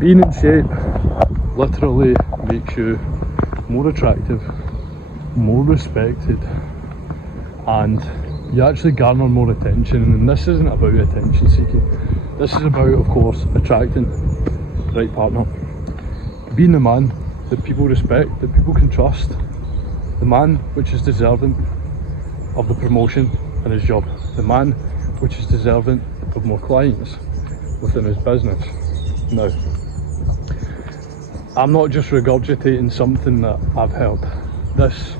being in shape literally makes you more attractive, more respected, and you actually garner more attention. And this isn't about attention seeking, this is about, of course, attracting the right partner, being the man that people respect, that people can trust, the man which is deserving of the promotion in his job, the man which is deserving of more clients within his business. Now, I'm not just regurgitating something that I've heard. This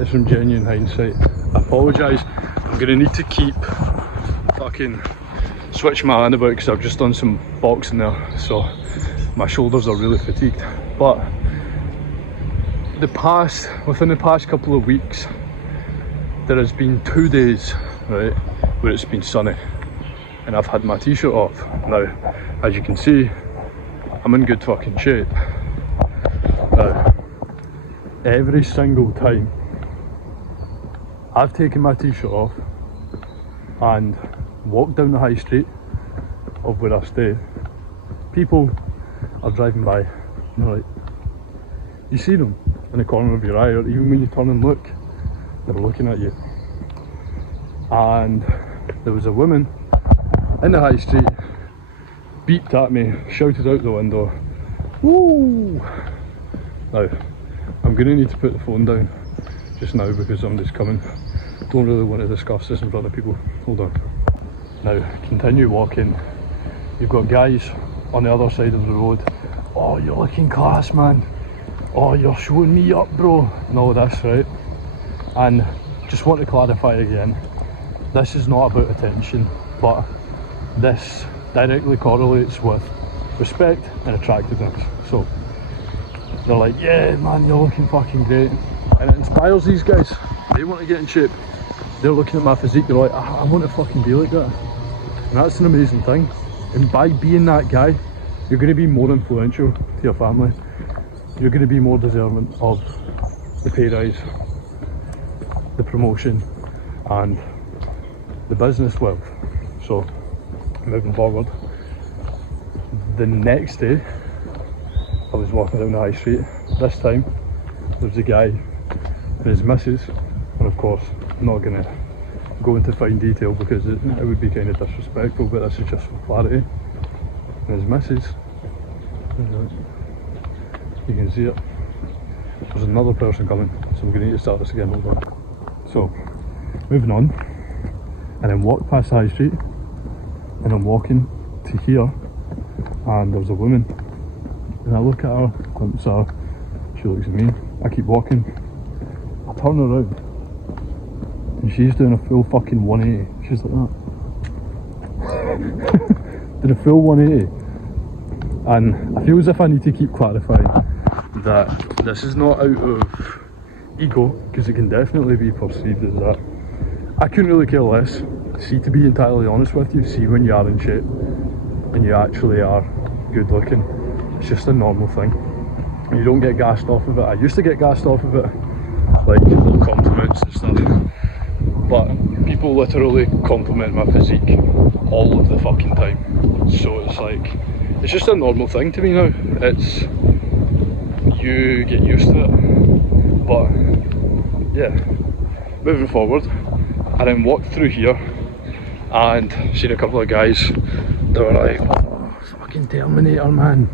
is from genuine hindsight. I apologise, I'm going to need to keep fucking switch my hand about because I've just done some boxing there, so my shoulders are really fatigued. But within the past couple of weeks, there has been 2 days, right, where it's been sunny and I've had my t-shirt off. Now, as you can see, I'm in good fucking shape. Now, every single time I've taken my t-shirt off and walked down the high street of where I stay, people are driving by and they're like, you see them in the corner of your eye, or even when you turn and look, they're looking at you. And there was a woman in the high street, beeped at me, shouted out the window, woo! Now, I'm going to need to put the phone down just now because somebody's coming. Don't really want to discuss this in front of people. Hold on. Now, continue walking. You've got guys on the other side of the road. Oh, you're looking class, man. Oh, you're showing me up, bro. And all this, right? And just want to clarify again, this is not about attention, but this directly correlates with respect and attractiveness. So they're like, yeah man, you're looking fucking great, and it inspires these guys. They want to get in shape. They're looking at my physique, they're like, I want to fucking be like that. And that's an amazing thing. And by being that guy, you're going to be more influential to your family. You're going to be more deserving of the pay rise, the promotion, and the business wealth. So moving forward, the next day I was walking down the high street. This time there was a guy and his missus, and of course I'm not going to go into fine detail because it would be kind of disrespectful, but this is just for clarity. And his missus, you can see it, there's another person coming, so we're going to need to start this again. Hold on. So moving on, and then walked past the high street, and I'm walking to here, and there's a woman, and I look at her, glimpse her, she looks at me, I keep walking, I turn around, and she's doing a full fucking 180, she's like that. Did a full 180, and I feel as if I need to keep clarifying that this is not out of ego, because it can definitely be perceived as that. I couldn't really care less. See, to be entirely honest with you, see when you are in shape and you actually are good looking, it's just a normal thing. You don't get gassed off of it. I used to get gassed off of it, like little compliments and stuff, but people literally compliment my physique all of the fucking time. So it's like, it's just a normal thing to me now. It's, you get used to it. But yeah, moving forward, I then walked through here and seen a couple of guys that were like, oh, fucking Terminator, man.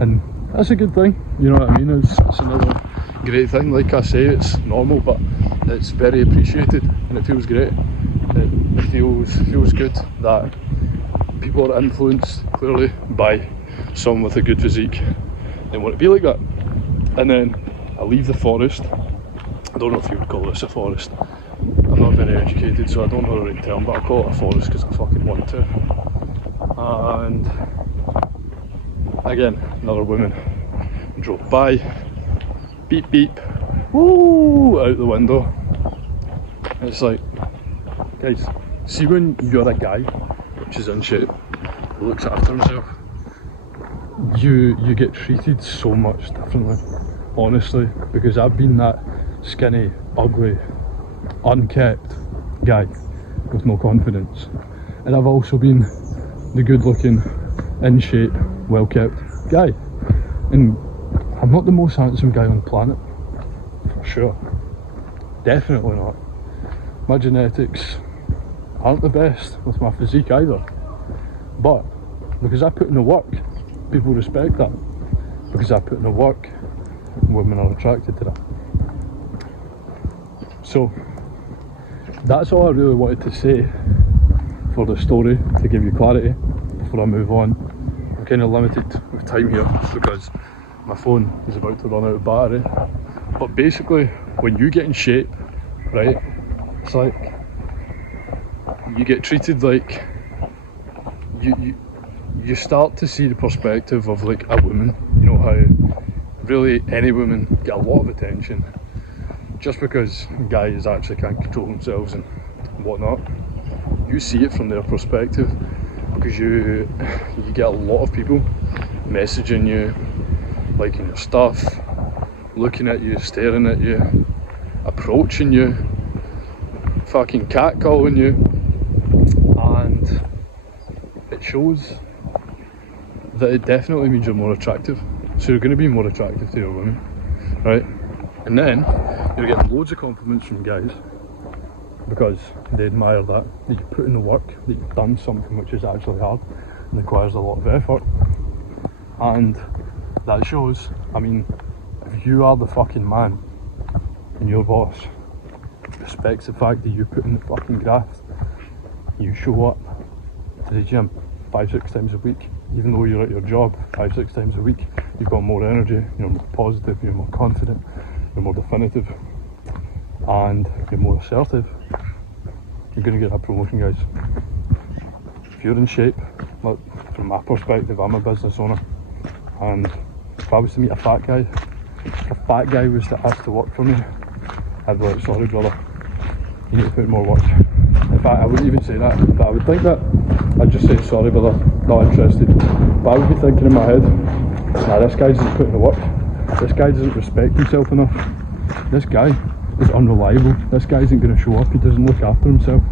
And that's a good thing, you know what I mean? It's another great thing. Like I say, it's normal, but it's very appreciated and it feels great. It feels good that people are influenced clearly by someone with a good physique. They want to be like that. And then I leave the forest. I don't know if you would call this a forest. I'm not very educated, so I don't know the right term, but I call it a forest because I fucking want to. And again, another woman drove by, beep beep, woo, out the window. And it's like, guys, see when you're a guy which is in shape, who looks after himself, you get treated so much differently, honestly, because I've been that skinny, ugly, unkept guy with no confidence, and I've also been the good looking, in shape, well kept guy. And I'm not the most handsome guy on the planet, for sure. Definitely not. My genetics aren't the best with my physique either. But because I put in the work, people respect that. Because I put in the work, women are attracted to that. So that's all I really wanted to say for the story, to give you clarity before I move on. I'm kind of limited with time here because my phone is about to run out of battery. But basically, when you get in shape, right, it's like you get treated like you start to see the perspective of like a woman. You know how really any woman get a lot of attention just because guys actually can't control themselves and whatnot. You see it from their perspective because you get a lot of people messaging you, liking your stuff, looking at you, staring at you, approaching you, fucking catcalling you, and it shows that it definitely means you're more attractive. So you're going to be more attractive to your women, right? And then you're getting loads of compliments from guys because they admire that you put in the work, that you've done something which is actually hard and requires a lot of effort. And that shows, I mean, if you are the fucking man and your boss respects the fact that you put in the fucking graft, you show up to the gym 5-6 times a week, even though you're at your job 5-6 times a week, you've got more energy, you're more positive, you're more confident, you're more definitive, and you're more assertive, you're going to get that promotion, guys. If you're in shape, like from my perspective, I'm a business owner, and if I was to meet a fat guy, if a fat guy was to ask to work for me, I'd be like, sorry brother, you need to put in more work. In fact, I wouldn't even say that, but I would think that. I'd just say, sorry brother, not interested. But I would be thinking in my head, nah, this guy doesn't put in the work. This guy doesn't respect himself enough. This guy is unreliable. This guy isn't going to show up. He doesn't look after himself.